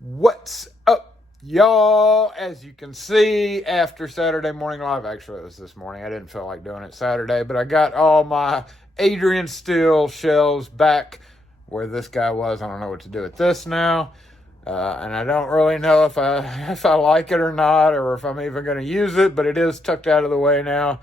What's up, y'all? As you can see, after Saturday morning live, actually it was this morning, I didn't feel like doing it Saturday, but I got all my Adrian steel shelves back where this guy was. I don't know what to do with this now, and I don't really know if I like it or not, or if I'm even going to use it, but it is tucked out of the way now.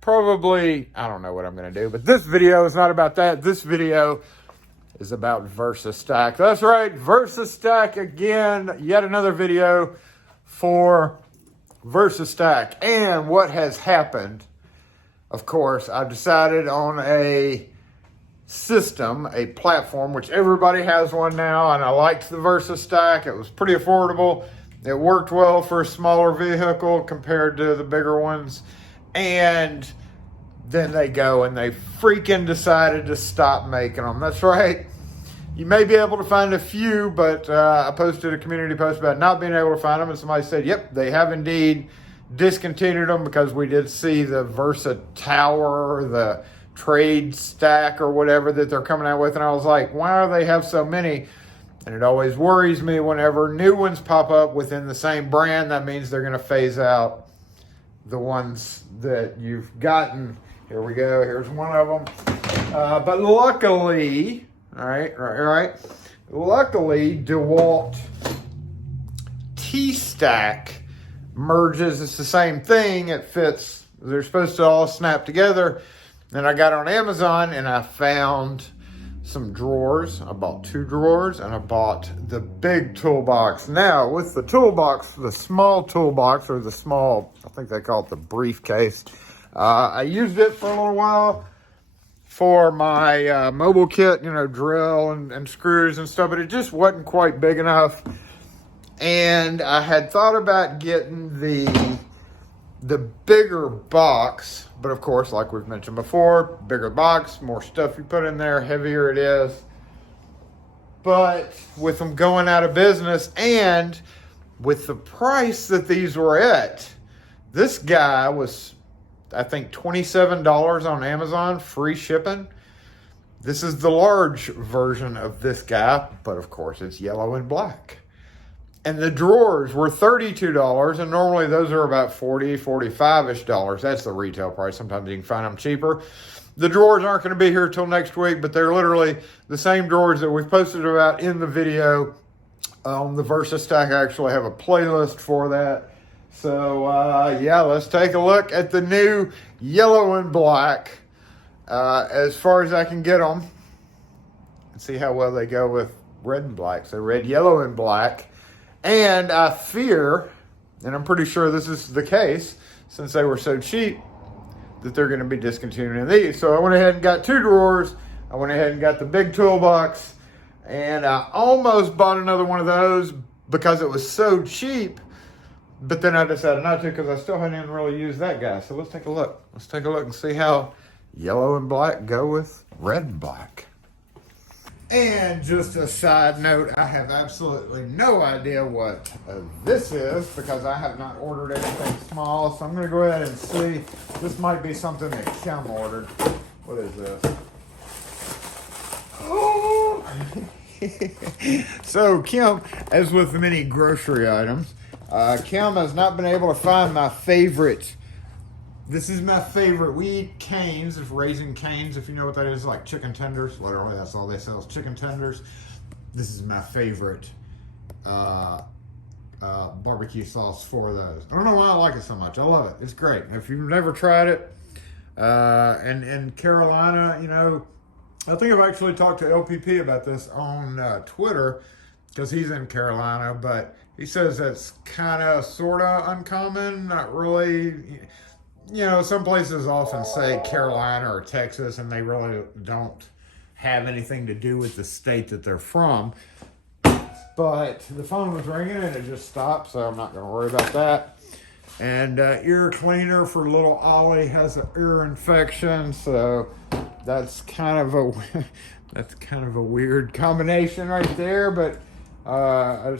Probably, I don't know what I'm going to do, but this video is not about that. This video is about VersaStack. That's right, VersaStack again. Yet another video for VersaStack. And what has happened, of course, I've decided on a system, a platform, which everybody has one now, and I liked the VersaStack. It was pretty affordable. It worked well for a smaller vehicle compared to the bigger ones. And then they go and they freaking decided to stop making them. That's right. You may be able to find a few, but I posted a community post about not being able to find them, and somebody said, yep, they have indeed discontinued them because we did see the Versa Tower, the Trade Stack or whatever that they're coming out with, and I was like, why do they have so many? And it always worries me whenever new ones pop up within the same brand. That means they're going to phase out the ones that you've gotten. Here we go. Here's one of them. But luckily, all right. Luckily, Dewalt TStack merges. It's the same thing. It fits. They're supposed to all snap together. And I got on Amazon and I found some drawers. I bought 2 drawers and I bought the big toolbox. Now, with the toolbox, the small toolbox, or the small, I think they call it the briefcase, I used it for a little while for my mobile kit, drill and screws and stuff, but it just wasn't quite big enough. And I had thought about getting the bigger box, but of course, like we've mentioned before, bigger box, more stuff you put in there, heavier it is. But with them going out of business and with the price that these were at, this guy was, I think, $27 on Amazon, free shipping. This is the large version of this guy, but of course it's yellow and black. And the drawers were $32, and normally those are about $40, $45-ish dollars. That's the retail price. Sometimes you can find them cheaper. The drawers aren't going to be here till next week, but they're literally the same drawers that we've posted about in the video. On the VersaStack, I actually have a playlist for that. So, yeah, let's take a look at the new yellow and black as far as I can get them. And see how well they go with red and black. So red, yellow, and black. And I fear, and I'm pretty sure this is the case, since they were so cheap, that they're going to be discontinuing these. So I went ahead and got 2 drawers. I went ahead and got the big toolbox. And I almost bought another one of those because it was so cheap. But then I decided not to because I still hadn't even really used that guy. So let's take a look. Let's take a look and see how yellow and black go with red and black. And just a side note, I have absolutely no idea what this is because I have not ordered anything small. So I'm going to go ahead and see. This might be something that Kim ordered. What is this? Oh! So Kim, as with many grocery items, Kim has not been able to find my favorite. This is my favorite. We eat canes, raising canes, if you know what that is, like chicken tenders. Literally, that's all they sell is chicken tenders. This is my favorite barbecue sauce for those. I don't know why I like it so much. I love it. It's great. If you've never tried it, and in Carolina, I think I've actually talked to LPP about this on Twitter because he's in Carolina, but he says that's kind of, sort of uncommon, not really. Some places often say Carolina or Texas, and they really don't have anything to do with the state that they're from. But the phone was ringing and it just stopped, so I'm not going to worry about that. And ear cleaner for little Ollie has an ear infection, so that's kind of a weird combination right there. But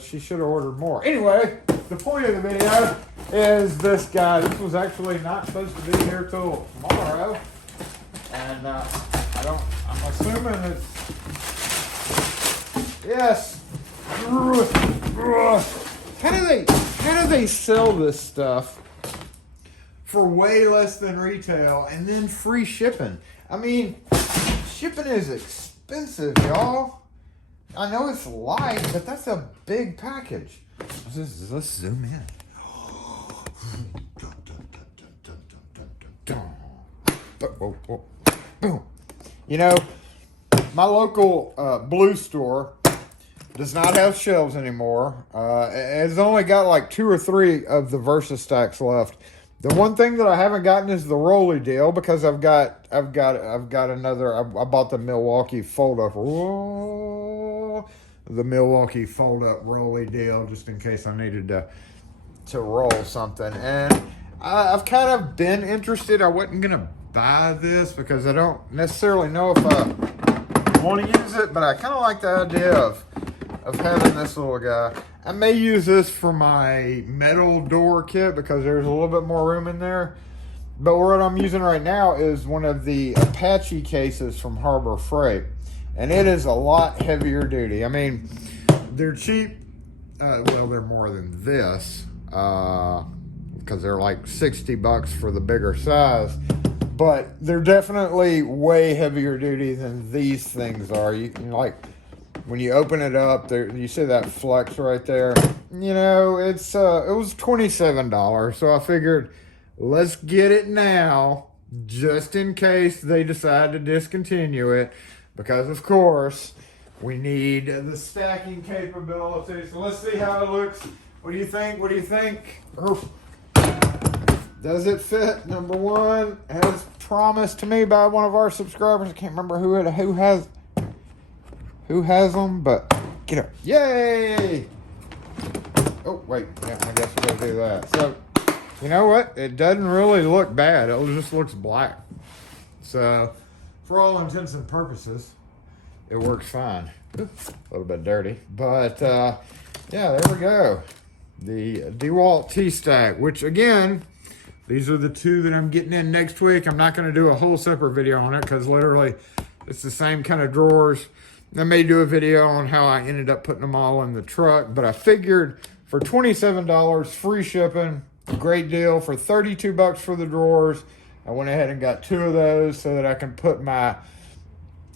she should have ordered more. Anyway, the point of the video is this guy. This was actually not supposed to be here till tomorrow, and I'm assuming it's yes. they sell this stuff for way less than retail and then free shipping. I mean, shipping is expensive, y'all. I know it's light, but that's a big package. Let's zoom in. Boom. You know, my local Blue store does not have shelves anymore. It's only got like 2 or 3 of the VersaStacks left. The one thing that I haven't gotten is the Rolly deal, because I've got another. I bought the Milwaukee fold-up. The Milwaukee fold-up Rolly deal, just in case I needed to roll something. And I've kind of been interested. I wasn't gonna buy this because I don't necessarily know if I want to use it, but I kind of like the idea of having this little guy. I may use this for my metal door kit because there's a little bit more room in there. But what I'm using right now is one of the Apache cases from Harbor Freight. And it is a lot heavier duty. I mean, they're cheap. Well, they're more than this because they're like $60 for the bigger size. But they're definitely way heavier duty than these things are. You can, like, when you open it up, there you see that flex right there. You know, it was $27, so I figured let's get it now, just in case they decide to discontinue it, because of course we need the stacking capability. So let's see how it looks. What do you think? What do you think? Does it fit? Number one, as promised to me by one of our subscribers. I can't remember who has them, but get up. Yay! Oh, wait. Yeah, I guess we gotta do that. So, you know what? It doesn't really look bad. It just looks black. So, for all intents and purposes, it works fine. A little bit dirty. But, yeah, there we go. The Dewalt TStack, which, again, these are the 2 that I'm getting in next week. I'm not going to do a whole separate video on it because literally it's the same kind of drawers. I may do a video on how I ended up putting them all in the truck, but I figured for $27, free shipping, great deal. For $32 for the drawers, I went ahead and got 2 of those so that I can put my,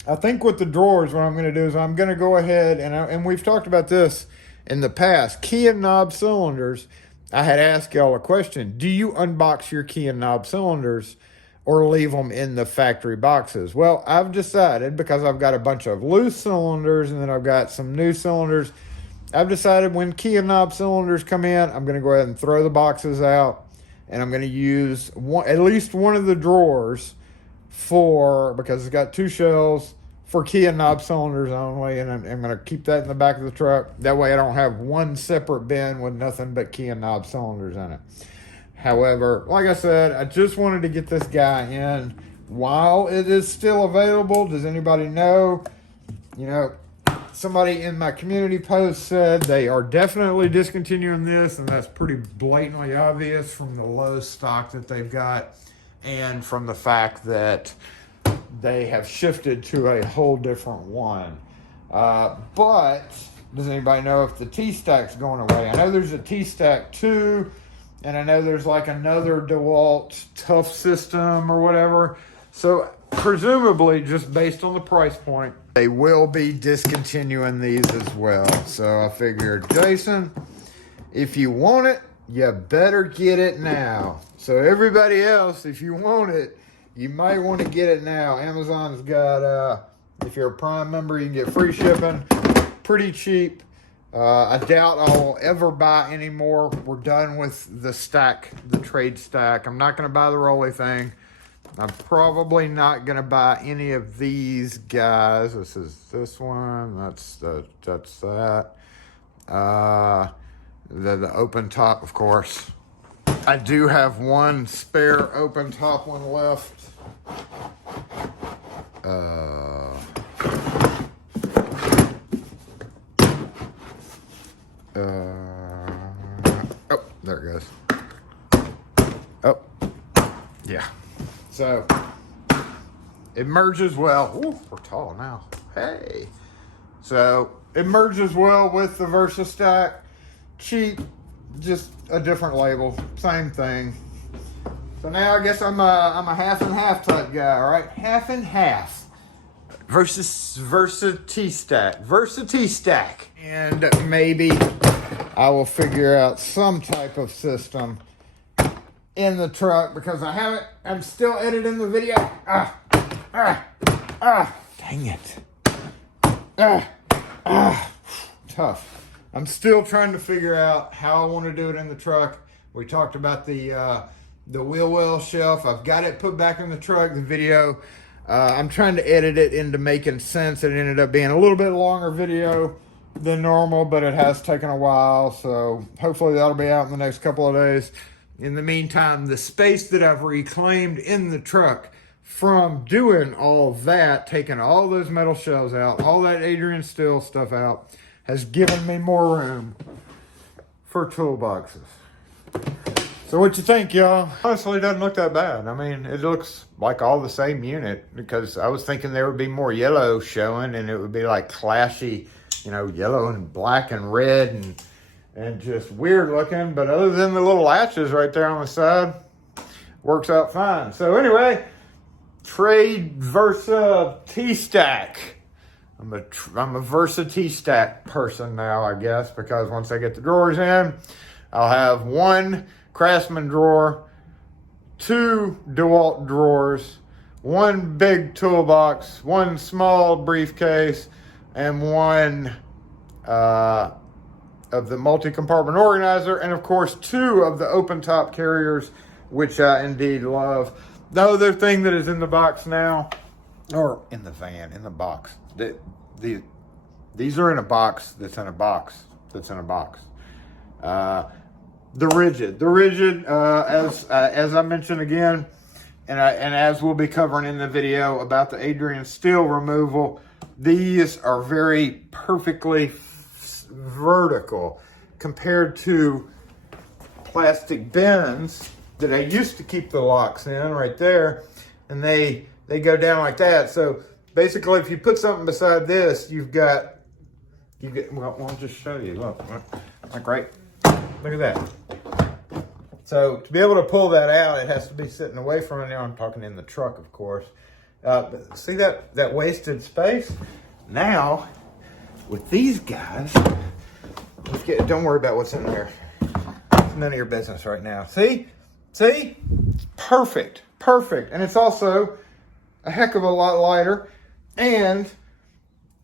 I think with the drawers, what I'm going to do is I'm going to go ahead, and we've talked about this in the past, key and knob cylinders. I had asked y'all a question. Do you unbox your key and knob cylinders or leave them in the factory boxes? Well, I've decided, because I've got a bunch of loose cylinders and then I've got some new cylinders, I've decided when key and knob cylinders come in, I'm going to go ahead and throw the boxes out, and I'm going to use at least one of the drawers because it's got 2 shelves, for key and knob cylinders only, and I'm going to keep that in the back of the truck. That way I don't have one separate bin with nothing but key and knob cylinders in it. However, like I said, I just wanted to get this guy in while it is still available. Does anybody know? You know, somebody in my community post said they are definitely discontinuing this, and that's pretty blatantly obvious from the low stock that they've got and from the fact that they have shifted to a whole different one. But does anybody know if the T-Stack's going away? I know there's a T-Stack 2, and I know there's like another Dewalt Tough System or whatever. So presumably, just based on the price point, they will be discontinuing these as well. So I figured, Jason, if you want it, you better get it now. So everybody else, if you want it, you might want to get it now. Amazon's got, if you're a Prime member, you can get free shipping. Pretty cheap. I doubt I'll ever buy any more. We're done with the stack, the trade stack. I'm not going to buy the Rolly thing. I'm probably not going to buy any of these guys. This is this one. That's that. The open top, of course. I do have one spare open top one left. Oh, there it goes. Oh, yeah. So it merges well. Ooh, we're tall now. Hey. So it merges well with the VersaStack. Cheap, just a different label, same thing. So now I guess I'm a half and half type guy, all right? Half and half. Versus VersaStack. And maybe I will figure out some type of system in the truck because I'm still editing the video. Dang it. Tough. I'm still trying to figure out how I want to do it in the truck. We talked about the wheel well shelf. I've got it put back in the truck, the video. I'm trying to edit it into making sense. It ended up being a little bit longer video than normal, but it has taken a while. So hopefully that'll be out in the next couple of days. In the meantime, the space that I've reclaimed in the truck from doing all that, taking all those metal shelves out, all that Adrian Steel stuff out, has given me more room for toolboxes. So what you think, y'all? Honestly, it doesn't look that bad. I mean, it looks like all the same unit because I was thinking there would be more yellow showing and it would be like clashy, you know, yellow and black and red and just weird looking. But other than the little latches right there on the side, works out fine. So anyway, trade Versa TStack. I'm a Versa TStack person now, I guess, because once I get the drawers in, I'll have one Craftsman drawer, two DeWalt drawers, one big toolbox, one small briefcase, and one of the multi-compartment organizer, and of course two of the open top carriers, which I indeed love. The other thing that is in the box now, or in the van, in the box, these are in a box that's in a box that's in a box. The rigid, as I mentioned again, and as we'll be covering in the video about the Adrian Steel removal, these are very perfectly vertical compared to plastic bins that I used to keep the locks in right there, and they go down like that. So basically, if you put something beside this, you get. Well, I'll just show you. Look, like right. Look at that. So to be able to pull that out, it has to be sitting away from it. Now I'm talking in the truck, of course. But see that wasted space? Now, with these guys, don't worry about what's in there. It's none of your business right now. See? Perfect. And it's also a heck of a lot lighter. And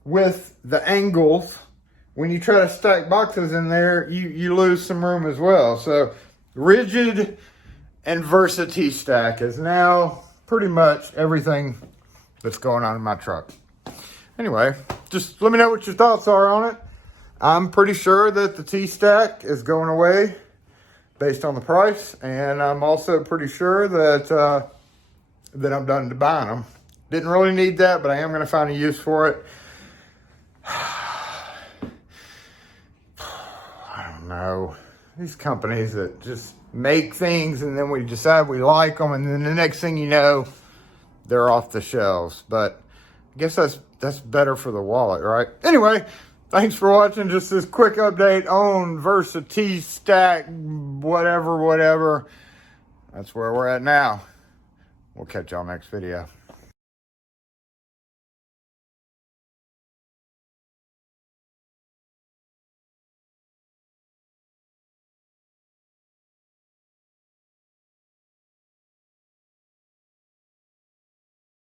with the angles, when you try to stack boxes in there, you lose some room as well. So rigid and Versa TStack is now pretty much everything that's going on in my truck. Anyway, just let me know what your thoughts are on it. I'm pretty sure that the TStack is going away based on the price, and I'm also pretty sure that that I'm done buying them. Didn't really need that, but I am going to find a use for it. I don't know. These companies that just make things and then we decide we like them, and then the next thing you know, they're off the shelves. But I guess that's better for the wallet, right? Anyway, thanks for watching. Just this quick update on Versa TStack, whatever. That's where we're at now. We'll catch y'all next video.